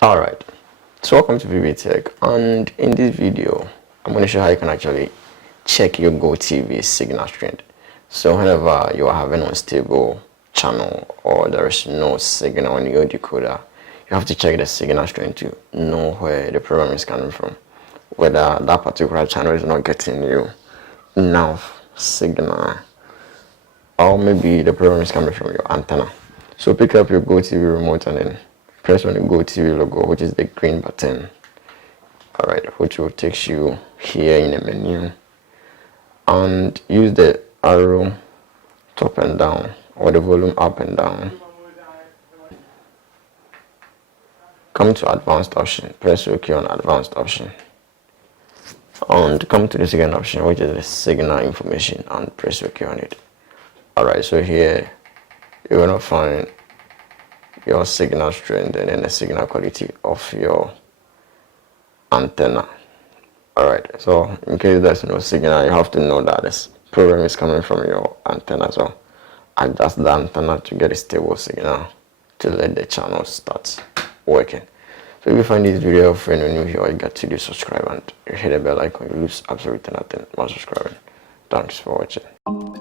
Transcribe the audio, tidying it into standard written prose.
Alright, so welcome to Pbteck, and in this video I'm going to show how you can actually check your GoTV signal strength. So whenever you are having an unstable channel or there is no signal on your decoder, you have to check the signal strength to know where the problem is coming from, whether that particular channel is not getting you enough signal, or maybe the problem is coming from your antenna. So pick up your GoTV remote and then press on the GoTV logo, which is the green button. Alright, which will take you here in the menu, and use the arrow top and down, or the volume up and down. Come to advanced option, press OK on advanced option, and come to the second option, which is the signal information, and press OK on it. Alright, so here you're gonna find your signal strength and then the signal quality of your antenna. Alright, so in case there's no signal, you have to know that this problem is coming from your antenna. So adjust the antenna to get a stable signal to let the channel start working. So if you find this video friend or new here, all you got to do is subscribe and hit the bell icon. You lose absolutely nothing by subscribing. Thanks for watching.